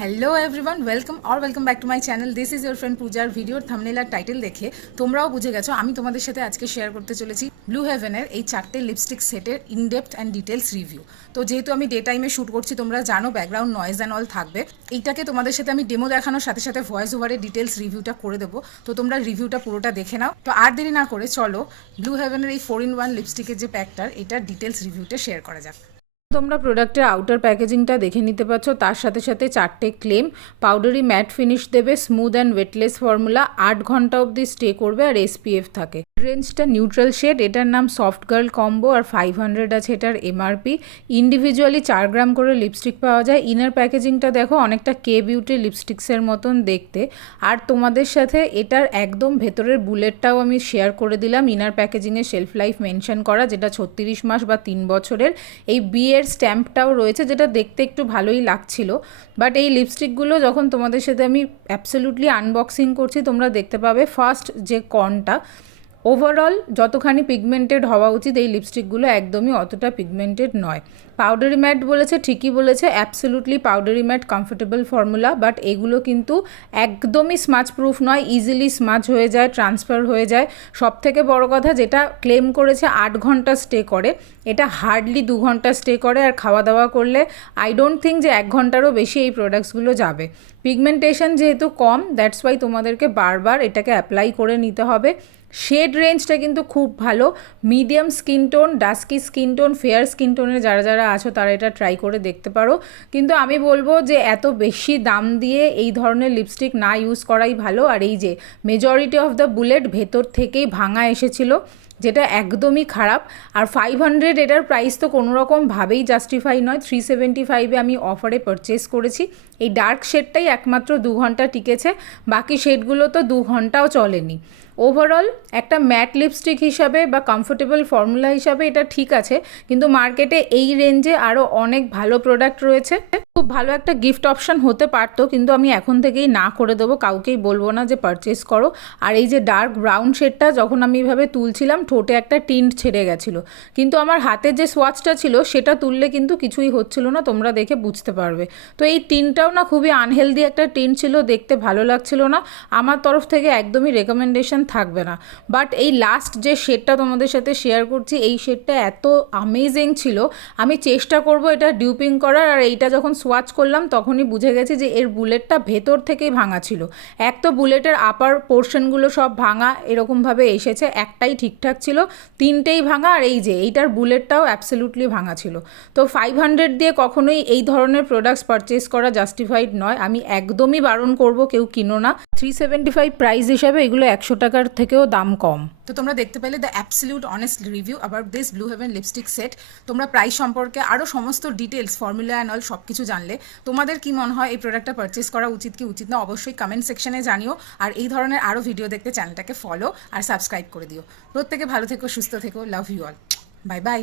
Hello everyone, welcome back to my channel. This is your friend পূজার। ভিডিওর thumbnail আর title দেখে তোমরাও বুঝে গেছো আমি তোমাদের সাথে আজকে শেয়ার করতে চলেছি ব্লু হেভেনের এই 4টে লিপস্টিক সেটের ইনডেপথ অ্যান্ড ডিটেলস রিভিউ। তো যেহেতু আমি ডে টাইমে শ্যুট করছি, তোমরা জানো ব্যাকগ্রাউন্ড নয়েজ অ্যান্ড অল থাকবে। এইটাকে তোমাদের সাথে আমি ডেমো দেখানোর সাথে সাথে ভয়েস ওভারে ডিটেলস রিভিউটা করে দেবো। তো তোমরা রিভিউটা পুরোটা দেখে নাও। তো আর দেরি না করে চলো ব্লু হেভেনের এই 4-in-1 লিপস্টিকের যে প্যাকটার, এটার ডিটেলস রিভিউটা শেয়ার করা যাক। তোমরা প্রোডাক্টের আউটার প্যাকেজিংটা দেখে নিতে পারছো। তার সাথে সাথে 4টে ক্লেম, পাউডারি ম্যাট ফিনিশ দেবে, স্মুথ অ্যান্ড ওয়েটলেস ফর্মুলা, 8 ঘন্টা অবধি স্টে করবে আর SPF থাকে। রেঞ্জটা নিউট্রাল শেড, এটার নাম সফট গার্ল কম্বো আর 500 আছে এটার MRP। ইন্ডিভিজুয়ালি 4 গ্রাম করে লিপস্টিক পাওয়া যায়। ইনার প্যাকেজিংটা দেখো অনেকটা কে বিউটি লিপস্টিক্সের মতন দেখতে। আর তোমাদের সাথে এটার একদম ভেতরের বুলেটটাও আমি শেয়ার করে দিলাম। ইনার প্যাকেজিংয়ে শেলফ লাইফ মেনশন করা, যেটা 36 মাস বা 3 বছরের। এই বিয়ের স্ট্যাম্পটাও রয়েছে, যেটা দেখতে একটু ভালোই লাগছিল। বাট এই লিপস্টিকগুলো যখন তোমাদের সাথে আমি অ্যাবসলিউটলি আনবক্সিং করছি, তোমরা দেখতে পাবে ফার্স্ট যে কনটা, ওভারঅল যতখানি পিগমেন্টেড হওয়া উচিত এই লিপস্টিকগুলো একদমই অতটা পিগমেন্টেড নয়। পাউডারি ম্যাট বলেছে, ঠিকই বলেছে, absolutely powdery matte comfortable formula. But এগুলো কিন্তু একদমই স্মাচ প্রুফ নয়, ইজিলি স্মাচ হয়ে যায়, ট্রান্সফার হয়ে যায়। সব থেকে বড় কথা, যেটা ক্লেম করেছে 8 ঘন্টা স্টে করে, এটা হার্ডলি 2 ঘন্টা স্টে করে। আর খাওয়া দাওয়া করলে আই ডোন্ট থিঙ্ক যে 1 ঘন্টারও বেশি এই প্রোডাক্টসগুলো যাবে। পিগমেন্টেশন যেহেতু কম, দ্যাটস ওয়াই তোমাদেরকে বারবার এটাকে অ্যাপ্লাই করে নিতে হবে। শেড রেঞ্জটা কিন্তু খুব ভালো, medium skin tone, dusky skin tone, fair skin টোনের যারা আছো তারা এটা ট্রাই করে দেখতে পারো। কিন্তু আমি বলবো যে এত বেশি দাম দিয়ে এই ধরনের লিপস্টিক না ইউজ করাই ভালো। আর এই যে মেজরিটি অফ দ্য বুলেট ভেতর থেকেই ভাঙা এসেছিলো, যেটা একদমই খারাপ। আর 500 এটার প্রাইস তো কোনোরকমভাবেই জাস্টিফাই নয়। 375-এ আমি অফারে পারচেস করেছি। এই ডার্ক শেডটাই একমাত্র 2 ঘন্টা টিকেছে, বাকি শেডগুলো তো 2 ঘন্টাও চলেনি। ওভারঅল একটা ম্যাট লিপস্টিক হিসাবে বা কমফোর্টেবল ফর্মুলা হিসাবে এটা ঠিক আছে, কিন্তু মার্কেটে এই রেঞ্জে আরও অনেক ভালো প্রোডাক্ট রয়েছে। খুব ভালো একটা গিফট অপশান হতে পারতো, কিন্তু আমি এখন থেকেই না করে দেবো, কাউকেই বলবো না যে পারচেস করো। আর এই যে ডার্ক ব্রাউন শেডটা যখন আমি এভাবে তুলছিলাম, ঠোঁটে একটা টিন্ট ছেড়ে গেছিলো, কিন্তু আমার হাতের যে সোয়াচটা ছিল সেটা তুললে কিন্তু কিছুই হচ্ছিল না, তোমরা দেখে বুঝতে পারবে। তো এই টিনটাও না খুবই আনহেলদি একটা টিন ছিল, দেখতে ভালো লাগছিল না। আমার তরফ থেকে একদমই রেকমেন্ডেশন থাকবে না। বাট এই লাস্ট যে শেডটা তোমাদের সাথে শেয়ার করছি, এই শেডটা এত অ্যামেজিং ছিল, আমি চেষ্টা করব এটা ডিউপিং করার। আর এইটা যখন সোয়াচ করলাম তখনই বুঝে গেছি যে এর বুলেটটা ভেতর থেকেই ভাঙা ছিল। এক তো বুলেটের আপার পোর্শনগুলো সব ভাঙা এরকমভাবে এসেছে, একটাই ঠিকঠাক ছিল, 3টেই ভাঙা। আর এই যে এইটার বুলেটটাও অ্যাবসলিউটলি ভাঙা ছিল। তো 500 দিয়ে কখনোই এই ধরনের প্রোডাক্টস পারচেস করা জাস্টিফাইড নয়, আমি একদমই বারণ করব কেউ কিনো না। 375 প্রাইস হিসাবে এগুলো 100 টাকার থেকেও দাম কম। তো তোমরা দেখতে পেলে the absolute honest review about this blue heaven lipstick set. তোমরা প্রাইস সম্পর্কে আরও সমস্ত ডিটেলস, ফর্মুলা অ্যান্ড অল সব কিছু জানলে। তোমাদের কি মনে হয় এই প্রোডাক্টটা পারচেস করা উচিত কি উচিত না, অবশ্যই কমেন্ট সেকশনে জানিও। আর এই ধরনের আরও ভিডিও দেখতে চ্যানেলটাকে ফলো আর সাবস্ক্রাইব করে দিও। প্রত্যেকে ভালো থেকো, সুস্থ থেকো, love you all, bye by.